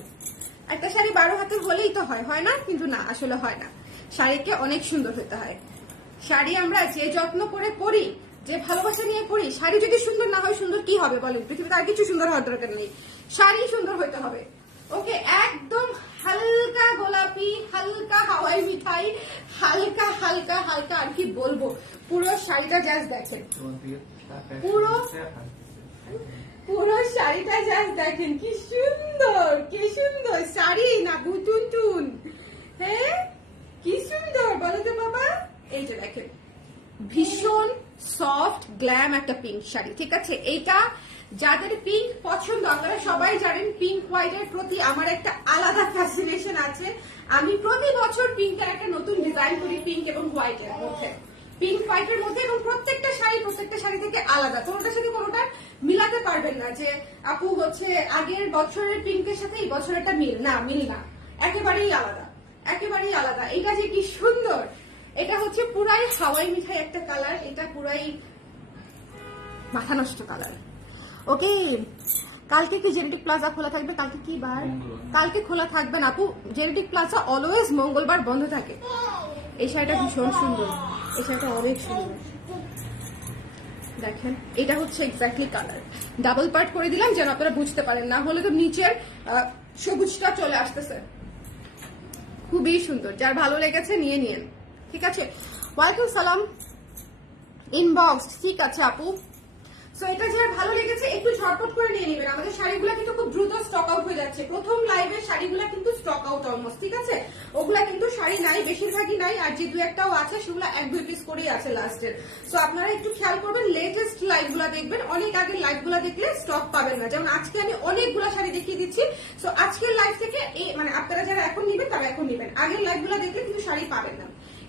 একটা শাড়ি 12 হাতের হলেই তো হয় না? কিন্তু না, আসলে হয় না। শাড়িকে অনেক সুন্দর হতে হয়। শাড়ি আমরা যে যত্ন করে পরি, যে ভালোবাসা নিয়ে পরি, শাড়ি যদি সুন্দর না হয় সুন্দর কি হবে বলেন? পৃথিবীতে আর কিছু সুন্দর হওয়ার দরকার নেই, শাড়ি সুন্দর হতে হবে। ওকে, একদম হালকা গোলাপি, হালকা হাওয়াই মিঠাই, হালকা হালকা হালকা, আর কি বলবো, পুরো শাড়িটা জাস্ট দেখেন, পুরো শাড়িটা জাস্ট দেখেন, কি সুন্দর, কি সুন্দর শাড়ি না বুতুন। হ্যাঁ, কি সুন্দর বলো তো বাবা। এই যে দেখেন, ভীষণ সফট গ্ল্যাম একটা পিঙ্ক শাড়ি। ঠিক আছে, এইটা যাদের পিঙ্ক পছন্দ, আপনারা সবাই জানেন পিঙ্ক হোয়াইটের প্রতি আমার একটা আলাদা ফ্যাসিনেশন আছে। আমি প্রতি বছর পিঙ্কের একটা নতুন ডিজাইন করি, পিঙ্ক এবং হোয়াইটের মধ্যে, পিঙ্ক হোয়াইটের মধ্যে, এবং প্রত্যেকটা শাড়ি থেকে আলাদা, কোনোটার সাথে কোনোটা মিলাতে পারবেন না যে আপু হচ্ছে আগের বছরের পিঙ্কের সাথে এই বছরেরটা মিল না, একেবারেই আলাদা, একেবারেই আলাদা। এটা যে কি সুন্দর, এটা হচ্ছে পুরাই হাওয়াই মিঠাই একটা কালার, এটা পুরাই মাথা নষ্ট কালার। ওকে, কালকে কি জেনেটিক প্লাজা খোলা থাকবে? কালকে কি বার? কালকে খোলা থাকবে না আপু, জেনেটিক প্লাজা অলওয়েজ মঙ্গলবার বন্ধ থাকে। এই শাড়িটা ভীষণ সুন্দর, এই শাড়িটা অনেক সুন্দর। দেখেন, এটা হচ্ছে এক্স্যাক্টলি কালার, ডাবল পার্ট করে দিলাম যেন আপনারা বুঝতে পারেন, না হলে তো নিচের সবুজটা চলে আসতেছে। খুবই সুন্দর, যার ভালো লেগেছে নিয়ে নিন। ঠিক আছে, ওয়ালাইকুম সালাম, ইনবক্স। ঠিক আছে আপু, সো এটা যার ভালো লেগেছে একটু ঝটপট করে নিয়ে নেবেন। আমাদের শাড়িগুলো কিন্তু খুব দ্রুত স্টক আউট হয়ে যাচ্ছে, প্রথম লাইভের শাড়িগুলো কিন্তু স্টক আউট অলমোস্ট। ঠিক আছে, ওগুলা কিন্তু শাড়ি নাই, বেশিরভাগই নাই, আর যে 2-1টাও আছে সেগুলো 1-2 পিস করেই আছে লাস্টের। সো আপনারা একটু খেয়াল করবেন, লেটেস্ট লাইভগুলো দেখবেন, অনেক আগের লাইভগুলো দেখলে স্টক পাবেন না। যেমন আজকে আমি অনেকগুলো শাড়ি দেখিয়ে দিচ্ছি, সো আজকের লাইভ থেকে মানে আপনারা যারা এখন নিবেন তারা এখন নিবেন, আগের লাইভগুলো দেখলে কিন্তু শাড়ি পাবেন না।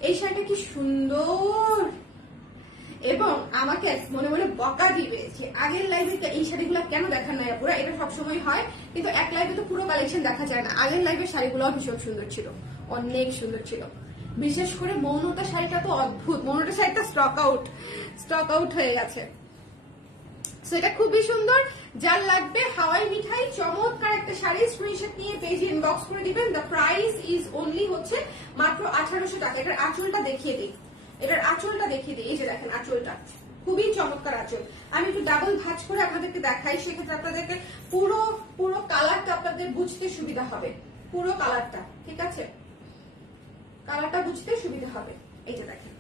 এই শাড়িটা কি সুন্দর, এবং আমাকে মনে মনে বকা দিবে যে আগের লাইভে এই শাড়িগুলো কেন দেখার নাই আপুরা। এটা সবসময় হয়, কিন্তু এক লাইভে তো পুরো কালেকশন দেখা যায় না। আগের লাইভের শাড়িগুলো ভীষণ সুন্দর ছিল, অনেক সুন্দর ছিল। বিশেষ করে মৌনতা শাড়িটা তো অদ্ভুত, মৌনতা শাড়িটা স্টক আউট হয়ে গেছে। সেটা খুবই সুন্দর, যার লাগবে হাওয়াই মিঠাই চমৎকার একটা শাড়ি, স্ক্রিনশট নিয়ে পেজে ইনবক্স করে দিবেন। দ্য প্রাইস ইজ অনলি হচ্ছে মাত্র 1800 টাকা। এটার আঁচলটা দেখিয়ে দিই, এই যে দেখেন আঁচলটা খুবই চমৎকার আঁচল। আমি একটু ডাবল ভাঁজ করে আপনাদেরকে দেখাই, সেক্ষেত্রে আপনাদেরকে পুরো কালারটা আপনাদের বুঝতে সুবিধা হবে, পুরো কালারটা। ঠিক আছে, কালারটা বুঝতে সুবিধা হবে। এই যে দেখেন,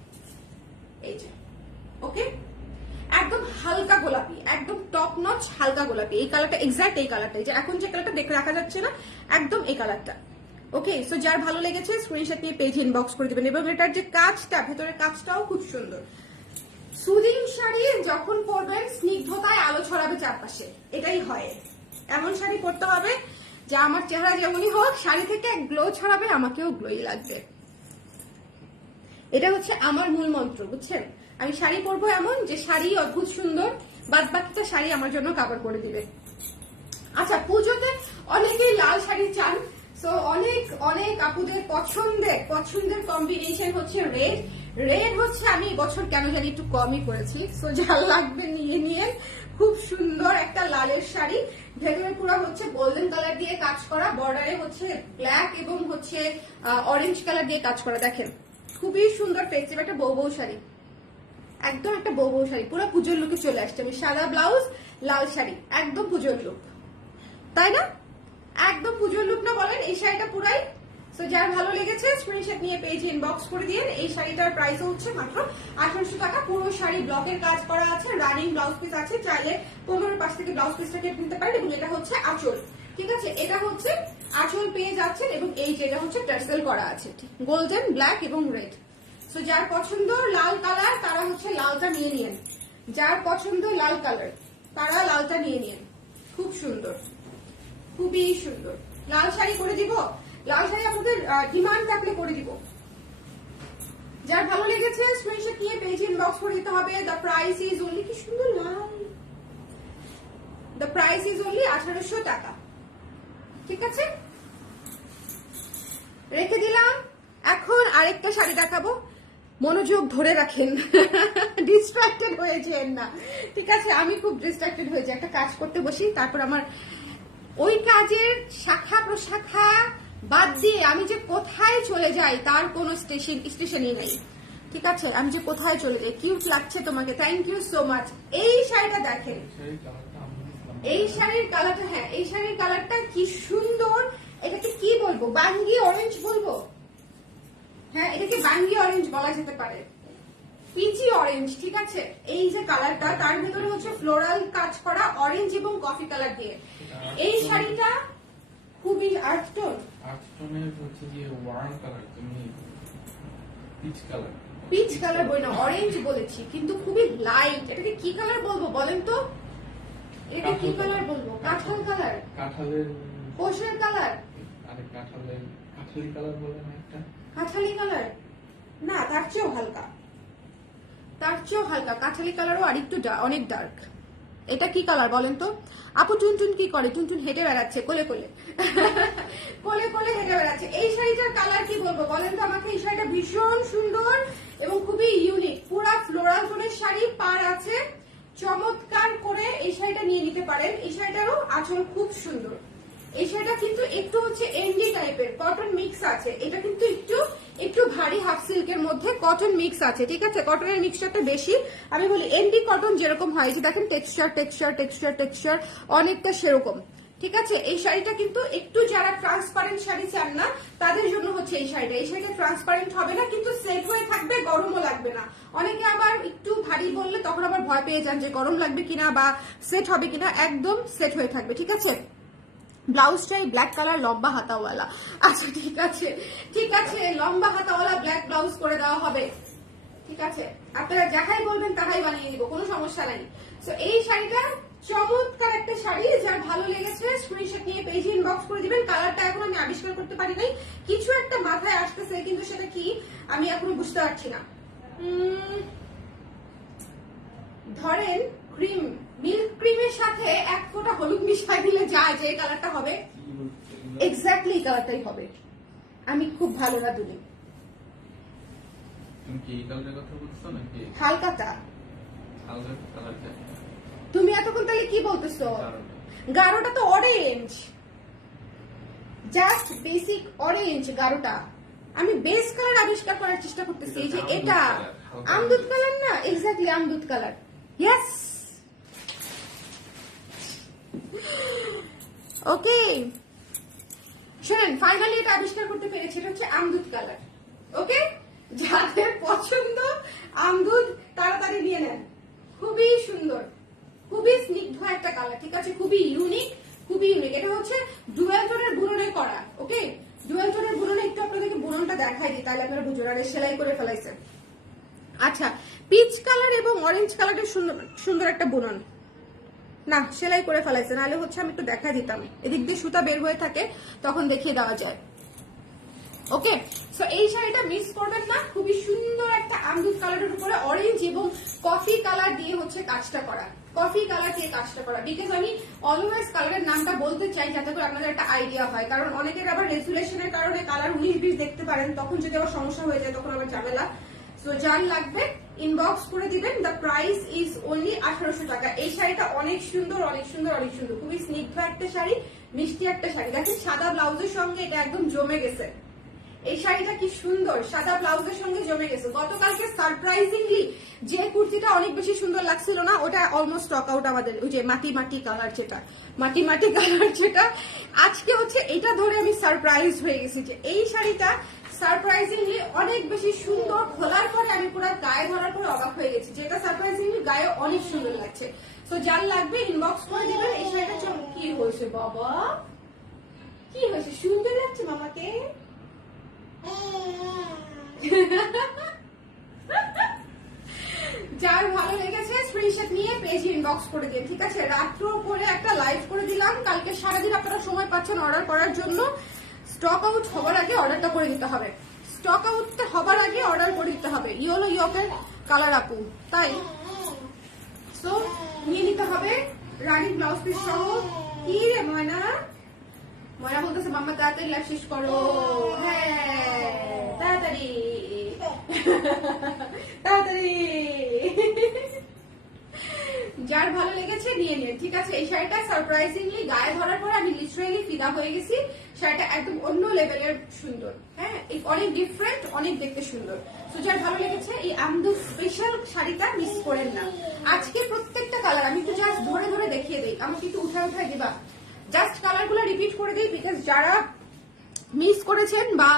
এই যে। ওকে, গোলাপি, একদম টপ নচ হালকা গোলাপি। এই কালারটা এক্সাক্ট এই কালারটাই, যে এখন যে কালারটা দেখে রাখা যাচ্ছে না, একদম এই কালারটা। ওকে, সো যার ভালো লেগেছে স্ক্রিনশট নিয়ে পেজে ইনবক্স করে দিবেন। এবং এটার যে কাজটা, ভেতরের কাজটাও খুব সুন্দর। সুদিং শাড়ি যখন পরবেন স্নিগ্ধতায় আলো ছড়াবে চারপাশে, এটাই হয়। এমন শাড়ি পরতে হবে যা আমার চেহারা যেমনই হোক, শাড়ি থেকে গ্লো ছড়াবে, আমাকেও গ্লোই লাগবে। এটা হচ্ছে আমার মূল মন্ত্র, বুঝছেন? আমি শাড়ি পরবো এমন যে শাড়ি অদ্ভুত সুন্দর, বাদ বাকিটা শাড়ি আমার জন্য কাভার করে দিবে। আচ্ছা, পুজোতে অনেকেই লাল শাড়ি চান, সো অনেক অনেক আপুদের পছন্দের কম্বিনেশন হচ্ছে রেড। রেড হচ্ছে আমি বছর কেন জানি একটু কমই করেছি, সো যা লাগবে নিয়ে নিয়ে। খুব সুন্দর একটা লালের শাড়ি, ভেতরে পুরো হচ্ছে গোল্ডেন কালার দিয়ে কাজ করা, বর্ডারে হচ্ছে ব্ল্যাক এবং হচ্ছে অরেঞ্জ কালার দিয়ে কাজ করা। দেখেন খুবই সুন্দর ফেস্টিভ একটা বউ বউ শাড়ি, একদম একটা বউ বউ শাড়ি, পুরো পুজোর লুকে চলে আসছে। আমি সাদা ব্লাউজ, লাল শাড়ি, একদম পুজোর লুক, তাই না? একদম পুজোর লুক না বলেন এই শাড়িটা পুরাই। সো যার ভালো লেগেছে স্ক্রিনশট নিয়ে পেজে ইনবক্স করে দিন। এই শাড়িটার প্রাইস হচ্ছে মাত্র 1800 টাকা। পুরো শাড়ি ব্লকের কাজ করা আছে, রানিং ব্লাউজ পিস আছে, চাইলে 15 পাশ থেকে ব্লাউজ পিসটাকে নিতে পারেন। এবং এটা হচ্ছে আঁচল, ঠিক আছে? এটা হচ্ছে আঁচল পেয়ে যাচ্ছেন, এবং এই যেটা হচ্ছে টার্সেল করা আছে, গোল্ডেন, ব্ল্যাক এবং রেড। সো যার পছন্দ লাল কালার তারা হচ্ছে লালটা নিয়ে নিন, যার পছন্দ লাল কালার তারা লালটা নিয়ে নিন। খুব সুন্দর, খুবই সুন্দর। লাল শাড়ি করে দিব, লাল শাড়ি আমাদের ডিমান্ড থাকলে করে দিব। যার ভালো লেগেছে স্ক্রিনশট নিয়ে পেজ ইনবক্স করে দিতে হবে। দ্য প্রাইস ইজ অনলি, কি সুন্দর লাল, দ্য প্রাইস ইজ অনলি 1800 টাকা, ঠিক আছে? রেখে দিলাম। এখন আরেকটা শাড়ি দেখাবো, মনোযোগ ধরে রাখেন, ডিস্ট্রাক্টেড হয়ে যান না, ঠিক আছে? আমি খুব ডিস্ট্রাক্টেড হয়ে যাই, একটা কাজ করতে বসি, তারপর আমার ওই কাজের শাখা প্রশাখা বাদ দিয়ে আমি যে কোথায় চলে যাই তার কোনো স্টেশনই নাই, ঠিক আছে? আমি যে কোথায় চলে যাই। কিউট লাগছে তোমাকে, থ্যাংক ইউ সো মাচ। এই শাড়িটা দেখেন, এই শাড়ির কালারটা, হ্যাঁ এই শাড়ির কালারটা কি সুন্দর। এটাকে কি বলবো, বাঙ্গি অরেঞ্জ বলবো? হ্যাঁ, এটাকে বাঙ্গি অরেঞ্জ বলা যেতে পারে, পিচি অরেঞ্জ, ঠিক আছে? এই যে কালারটা, তার ভিতরে হচ্ছে ফ্লোরাল কাজ করা অরেঞ্জ এবং কফি কালার দিয়ে। এই শাড়িটা খুবই আর্ট টোনের হচ্ছে যে ওয়ার্ম কালার, তুমি পিচ কালার, পিচ কালার বই না, অরেঞ্জ বলেছি, কিন্তু খুবই লাইট। এটাকে কি কালার বলবো বলেন তো? এটা কি কালার বলবো? কাঁঠাল কালার, কাঁঠালের, কোষের কালার, আরে কাঁঠালি কালার বলে না একটা, কাঁঠালি কালার না, তার চেয়েও হালকা, তার চেয়েও হালকা কাঁঠালি কালারও আরেকটু অনেক ডার্ক। এটা কি কালার বলেন তো? আপু টুনটুন কি করে? টুনটুন হেঁটে বেড়াচ্ছে কোলে কোলে, কোলে কোলে হেঁটে বেড়াচ্ছে। এই শাড়িটার কালার কি বলবো বলেন তো আমাকে? এই শাড়িটা ভীষণ সুন্দর এবং খুবই ইউনিক, পুরা ফ্লোরাল টোনের শাড়ি, পার আছে চমৎকার করে। এই শাড়িটা নিয়ে নিতে পারেন। এই শাড়িটারও আঁচল খুব সুন্দর। এই শাড়িটা কিন্তু একটু হচ্ছে এন্ডি টাইপের, কটন মিক্স আছে। এটা কিন্তু একটু একটু ভারী হাফ সিল্কের মধ্যে কটন মিক্স আছে, ঠিক আছে? কটনের মিক্সচারটা বেশি। আমি বলি এন্ডি কটন যেরকম হয়, যে দেখেন টেক্সচার টেক্সচার টেক্সচার টেক্সচার অনেকটা সেরকম, ঠিক আছে? এই শাড়িটা কিন্তু একটু যারা ট্রান্সপারেন্ট শাড়ি চান না তাদের জন্য হচ্ছে এই শাড়িটা। এই শাড়িটা ট্রান্সপারেন্ট হবে না, কিন্তু সেট হয়ে থাকবে, গরমও লাগবে না। অনেকে আবার একটু ভারী বললে তখন আবার ভয় পেয়ে যান যে গরম লাগবে কিনা বা সেট হবে কিনা। একদম সেট হয়ে থাকবে, ঠিক আছে? ব্লাউজটাই ব্ল্যাক কালার, লম্বা হাতাওয়ালা। আচ্ছা ঠিক আছে, ঠিক আছে, লম্বা হাতাওয়ালা ব্ল্যাক ব্লাউজ করে দেওয়া হবে, ঠিক আছে? আপনারা যাহাই বলবেন তাহাই বানিয়ে দিব, কোনো সমস্যা নাই। তো এই শাড়িটা চমৎকার একটা শাড়ি, যার ভালো লেগেছে স্ক্রিনশট নিয়ে পেজে ইনবক্স করে দিবেন। কালারটা এখন আমি আবিষ্কার করতে পারি নাই, কিছু একটা মাথায় আসতেছে, কিন্তু সেটা কি আমি এখনো বুঝতে পারছি না। ধরেন ক্রিম, মিল্ক ক্রিমের সাথে এক ফোঁটা হলুদ মিশাই দিলে যায় যে কালারটা হবে, এক্স্যাক্টলি কালারটাই হবে। আমি খুব ভালো না দুলি, তুমি কি এই কালারের কথা বলছো নাকি হালকাটা? হালকা কালারটা তুমি এতক্ষণ তাহলে কি বলতেছো? গাঢ়টা তো অরেঞ্জ, জাস্ট বেসিক অরেঞ্জ গাঢ়টা। আমি বেস কালার আবিষ্কার করার চেষ্টা করতেছি, এই যে এটা আমদুদ কালার না, এক্স্যাক্টলি আমদুদ কালার, ইয়েস। ওকে শুনেন, ফাইনালি এটা আবিষ্কার করতে পেরেছি, এটা হচ্ছে আমদুদ কালার। ওকে, যাদের পছন্দ আমদুদ তাড়াতাড়ি নিয়ে নেন, খুবই সুন্দর। ঠিক আছে, খুবই ইউনিক, খুবই ইউনিক। এটা হচ্ছে ডুয়াল টোনের বুননে করা, ওকে, ডুয়াল টোনের বুননে। একটু আপনাদেরকে বুননটা দেখাই দিই, তাহলে আপনারা বুঝবেন। আর সেলাই করে ফেলাইছে। আচ্ছা, পিচ কালার এবং অরেঞ্জ কালারের সুন্দর সুন্দর একটা বুনন, না সেলাই করে ফেলাইছে, নাহলে হচ্ছে আমি একটু দেখা দিতাম, এদিক দিয়ে সুতা বের হয়ে থাকে তখন দেখিয়ে দেওয়া যায়। ওকে, সো এই শাড়িটা মিস করবেন না, খুবই সুন্দর একটা আমদুদ কালারের উপরে অরেঞ্জ এবং কফি কালার দিয়ে হচ্ছে কাজটা করা, কফি কালার দিয়ে কাজটা করা। বিকজ আমি অলওয়েজ কালারের নামটা বলতে চাই যাতে করে আপনাদের একটা আইডিয়া হয়, কারণ অনেকের আবার রেজুলেশনের কারণে কালার 19-20 দেখতে পারেন, তখন যদি আবার সমস্যা হয়ে যায় তখন আবার ঝামেলা। সো যার লাগবে ইনবক্স করে দিবেন। দ্য প্রাইস ইজ অনলি 1800 টাকা। এই শাড়িটা অনেক সুন্দর, অনেক সুন্দর, অনেক সুন্দর, খুবই স্নিগ্ধ একটা শাড়ি, মিষ্টি একটা শাড়ি। দেখেন সাদা ব্লাউজের সঙ্গে এটা একদম জমে গেছে। এই শাড়িটা কি সুন্দর, সাদা ব্লাউজের সঙ্গে জমে গেছে। গতকালকে সারপ্রাইজিংলি যে কুর্তিটা অনেক বেশি সুন্দর লাগছিল না, ওটা অলমোস্ট স্টক আউট আমাদের, ওই যে মাটি মাটি কালার, যেটা মাটি মাটি কালার, যেটা আজকে হচ্ছে এটা ধরে আমি সারপ্রাইজ হয়ে গেছি যে এই শাড়িটা সারপ্রাইজিংলি অনেক বেশি সুন্দর। খোলার পরে আমি পুরো গায়ে ধরার পরে অবাক হয়ে গেছি, যেটা সারপ্রাইজিংলি গায়ে অনেক সুন্দর লাগছে। তো যার লাগবে ইনবক্স করে দিবেন। এই শাড়িটা কি হয়েছে বাবা, কি হয়েছে, সুন্দর লাগছে মামাকে। যার ভালো লেগেছে স্ক্রিনশট নিয়ে পেজে ইনবক্স করে দিন, ঠিক আছে। রাত্র করে একটা লাইভ করে দিলাম, কালকে সারাদিন আপনারা সময় পাচ্ছেন অর্ডার করার জন্য। স্টক আউট হবার আগে অর্ডারটা করে দিতে হবে, স্টক আউট হবার আগে অর্ডার করে দিতে হবে। ইয়েলো ইয়কের কালার আপু, তাই সো নিয়ে নিতে হবে রানী ব্লাউজ পিস সহ। কি রে ময়না, ময়না বলতেছে মাম্মা তাড়াতাড়ি লাইভ শেষ করো, হ্যাঁ তাড়াতাড়ি তাড়াতাড়ি। যার ভালো লেগেছে নিয়ে নিন, ঠিক আছে। এই শাড়িটা সারপ্রাইজিংলি গায়ে ধরার পরে আমি লিটারেলি ফিদা হয়ে গেছি। শাড়িটা একদম অন্য লেভেলের সুন্দর, হ্যাঁ অনেক ডিফারেন্ট, অনেক দেখতে সুন্দর। তো যার ভালো লেগেছে এই আমদুদ স্পেশাল শাড়িটা মিস করেন না। আজকে প্রত্যেকটা কালার আমি একটু জাস্ট ধরে ধরে দেখিয়ে দিই, আমাকে একটু উঠায় উঠায় দিবা, জাস্ট কালার গুলো রিপিট করে দিই, বিকজ যারা মিস করেছেন বা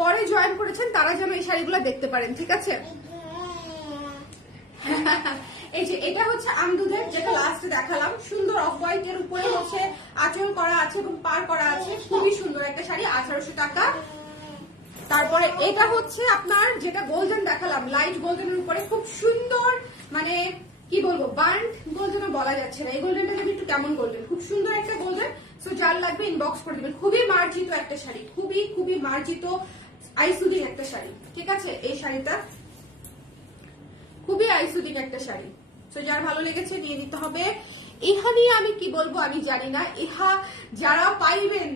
পরে জয়েন করেছেন তারা যেন এই শাড়িগুলো দেখতে পারেন, ঠিক আছে। এই যে এটা হচ্ছে আমদুদের, যেটা লাস্টে দেখালাম, সুন্দর অফ হোয়াইট এর উপরে হচ্ছে আঁচল করা আছে এবং পার করা আছে, খুবই সুন্দর একটা শাড়ি, 1800 টাকা। তারপরে এটা হচ্ছে আপনার যেটা গোল্ডেন দেখালাম, লাইট গোল্ডেনের উপরে খুব সুন্দর, মানে কি বলবো, বার্ন্ট গোল্ডেনও বলা যাচ্ছে না, এই গোল্ডেনটা যদি একটু কেমন গোল্ডেন, খুব সুন্দর একটা গোল্ডেন। সো যার লাগবে ইনবক্স করে দিবেন। খুবই মার্জিত একটা শাড়ি, খুবই খুবই মার্জিত আইসুদিন একটা শাড়ি, ঠিক আছে। এই শাড়িটা খুবই আইসুদিন একটা শাড়ি। তো যার ভালো লেগেছে নিয়ে নিতে হবে। ইহা নিয়ে আমি কি বলবো আমি জানি না, ইহা যারা পাইবেন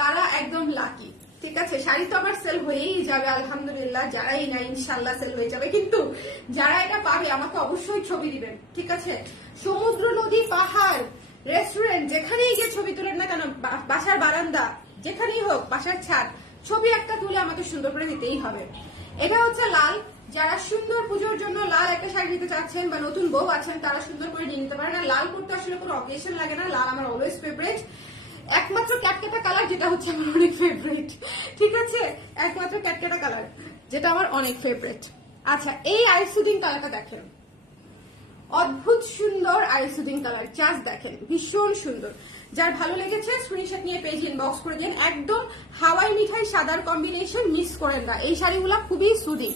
তারা একদম লাকি, ঠিক আছে। শাড়ি তো আমার সেল হয়েই যাবে আলহামদুলিল্লাহ, যারাই না ইনশাল্লাহ সেল হয়ে যাবে, কিন্তু যারা এটা পাবে আমাকে অবশ্যই ছবি দিবেন, ঠিক আছে। সমুদ্র, নদী, পাহাড়, রেস্টুরেন্ট, যেখানেই গিয়ে ছবি তুলেন না কেন, বাসার বারান্দা, যেখানেই হোক, বাসার ছাদ, ছবি একটা তুলে আমাকে সুন্দর করে দিতেই হবে। এটা হচ্ছে লাল, যারা সুন্দর পুজোর জন্য লাল একটা শাড়ি নিতে চাচ্ছেন বা নতুন বউ আছেন তারা সুন্দর করে নিয়ে নিতে পারেন। আর লাল করতে আসলে কোনো অকেশন লাগে না, লাল আমার অলওয়েজ ফেভারিট। একমাত্র ক্যাটকেটা কালার যেটা হচ্ছে আমার অনেক ফেভারিট, ঠিক আছে, একমাত্র ক্যাটকেটা কালার যেটা আমার অনেক ফেভারিট। আচ্ছা, এই আইসুদিন কালারটা দেখেন, অদ্ভুত সুন্দর আইসুদিন কালার, জাস্ট দেখেন ভীষণ সুন্দর। যার ভালো লেগেছে স্ক্রিনশট নিয়ে পেজ ইনবক্স করে দিন। একদম হাওয়াই মিঠাই সাদার কম্বিনেশন, মিস করেন না। এই শাড়িগুলা খুবই সুদিং,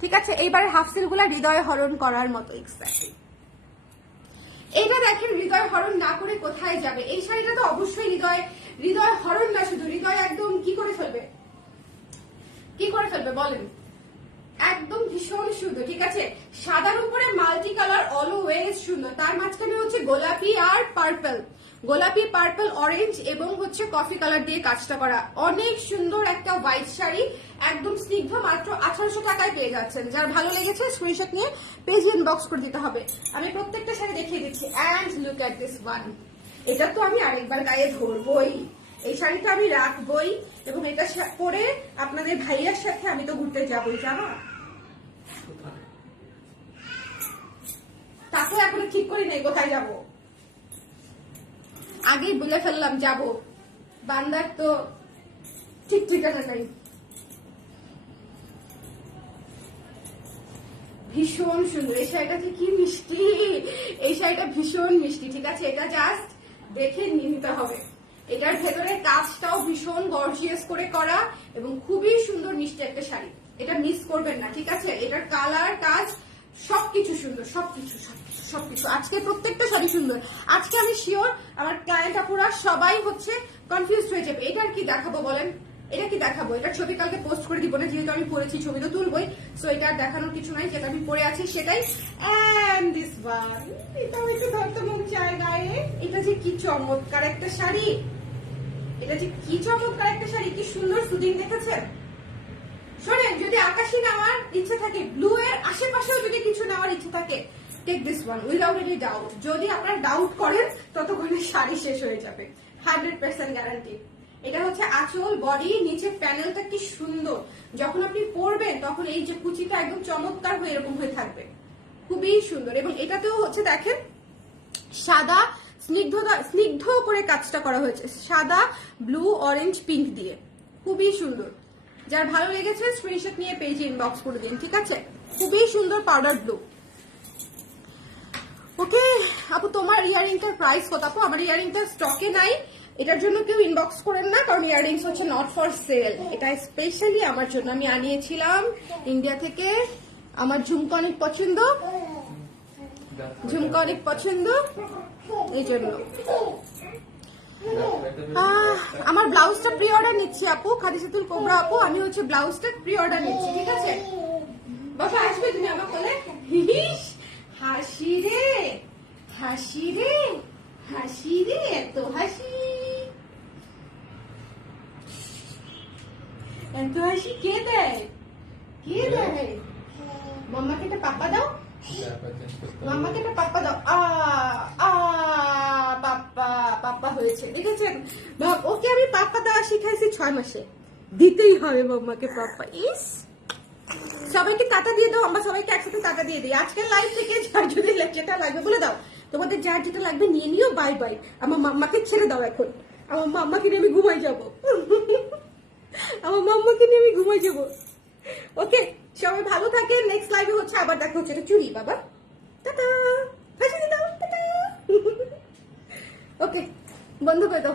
ঠিক আছে। এইবারে হাফ সিল গুলা হৃদয় হরণ করার মতো, এক্স্যাক্টলি। এটা দেখেন হৃদয় হরণ না করে কোথায় যাবে। এই শাড়িটা তো অবশ্যই হৃদয় হরণ না, শুধু হৃদয় একদম কি করে ফেলবে, কি করে ফেলবে বলেন। একদম ভীষণ সুন্দর, ঠিক আছে। সাদার উপরে মাল্টি কালার, অলওয়েজ সুন্দর। তার মাঝখানে হচ্ছে গোলাপি আর পার্পল, গোলাপি, পার্পল, অরেঞ্জ এবং হচ্ছে কফি কালার দিয়ে কাজটা করা, অনেক সুন্দর একটা হোয়াইট শাড়ি, একদম স্নিগ্ধ, মাত্র 1800 টাকায় পেয়ে যাচ্ছেন। যার ভালো লেগেছে স্ক্রিনশট নিয়ে পেজ ইনবক্স করে দিতে হবে। আমি প্রত্যেকটা শাড়ি দেখিয়ে দিচ্ছি। And look at this one, এটা তো আমি আরেকবার গায়ে ধরবই, এই শাড়িটা আমি রাখবই, এবং এটা পরে আপনাদের ভাইয়ার সাথে আমি তো ঘুরতে যাবই, জানো। তাকে এখনো ঠিক করি নাই কোথায় যাব, আগেই বলে ফেললাম যাব, বান্দার তো ঠিক ঠিকানা নাই। ভীষণ সুন্দর এই শাড়িটা, কি মিষ্টি, এই শাড়িটা ভীষণ মিষ্টি, ঠিক আছে। এটা জাস্ট দেখে নিতে হবে। এটার ভেতরে কাজটাও ভীষণ গর্জিয়াস করে করা এবং খুবই সুন্দর মিষ্টি একটা শাড়ি, এটা মিস করবেন না, ঠিক আছে? এটার কালার, কাজ সবকিছু সুন্দর, সবকিছু সবকিছু সবকিছু। আজকে প্রত্যেকটা শাড়ি সুন্দর। আজকে আমি শিওর আমার ক্লায়েন্ট আপুরা সবাই হচ্ছে কনফিউজ হয়ে যাবে, এটার কি দেখাবো বলেন, এটা কি দেখাবো? এটার ছবি কালকে পোস্ট করে দিব না, যেহেতু আমি পরেছি ছবি তো তুলবই, সো এটা আর দেখানোর কিছু নাই, যেটা আমি পরে আছি সেটাই। এন্ড দিস ওয়ান, এটাও একটু ধরতে মন চায় গায়ে। এটা যে কি চমৎকার একটা শাড়ি, এটা যে কি চমৎকার একটা শাড়ি, কি সুন্দর সুদিং, দেখেছেন? শোনেন, যদি আকাশি নেওয়ার ইচ্ছে থাকে, ব্লু এর আশেপাশেও যদি কিছু নেওয়ার ইচ্ছে থাকে, take this one without any doubt. যদি আপনারা ডাউট করেন ততক্ষণে শাড়ি শেষ হয়ে যাবে, 100% গ্যারান্টি। এটা হচ্ছে আঁচল, বডি, নিচে প্যানেলটা কি সুন্দর, যখন আপনি পরবেন তখন এই যে কুচিটা একদম চমৎকার হয়ে এরকম হয়ে থাকবে, খুবই সুন্দর। এবং এটাতেও হচ্ছে দেখেন সাদা স্নিগ্ধ করে কাজটা করা হয়েছে, সাদা, ব্লু, অরেঞ্জ, পিঙ্ক দিয়ে, খুবই সুন্দর। যার ভালো লেগেছে স্ক্রিনশট নিয়ে পেজে ইনবক্স করে দিন, ঠিক আছে? খুবই সুন্দর পাউডার ব্লু। ওকে আপু, তোমার ইয়াররিংটার প্রাইস কত? আপু আমার ইয়াররিংটা স্টকে নাই, এটার জন্য কেউ ইনবক্স করেন না, কারণ ইয়াররিংস হচ্ছে নট ফর সেল, এটা স্পেশালি আমার জন্য আমি আনিয়েছিলাম ইন্ডিয়া থেকে। আমার ঝুমকা অনেক পছন্দ, ঝুমকা অনেক পছন্দ, এই জন্য। আমার ব্লাউজটা প্রি অর্ডার নিচ্ছি আপু, খাদিজাতুল কোবরা আপু, আমি হচ্ছে ব্লাউজটা প্রি অর্ডার নিচ্ছি, ঠিক আছে? বাবা আসবে তুমি আমার কোলে? হিস, হাসি রে, হাসি রে, হাসি রে, এত হাসি, এত হাসি কে দেয়, কে দেয়? মাম্মাকে একটা পাপ্পা দাও, মাম্মাকে একটা পাপ্পা দাও। পাপ্পা, পাপ্পা হয়েছে, দেখেছেন? ওকে আমি পাপ্পা দেওয়া শিখাইছি 6 মাসে, দিতেই হবে মাম্মাকে পাপ্পা। ইস, সবাইকে টাকা দিয়ে দাও, আমরা সবাইকে একসাথে টাকা দিয়ে দিই। আজকের লাইভ থেকে যার যদি যেটা লাগবে বলে দাও, তোমাদের যার যেটা লাগবে নিয়ে নিও, বাই বাই। আমার মাম্মাকে ছেড়ে দাও এখন, আমার মাম্মাকে নিয়ে আমি ঘুমাই যাবো, আমার মাম্মাকে নিয়ে আমি ঘুমাই যাবো। ওকে, সবাই ভালো থাকে, নেক্সট লাইভে হচ্ছে আবার দেখা হচ্ছে। এটা চুরি বাবা, টাটা, হাসি দাও, টাটা। ওকে, বন্ধ করে দাও।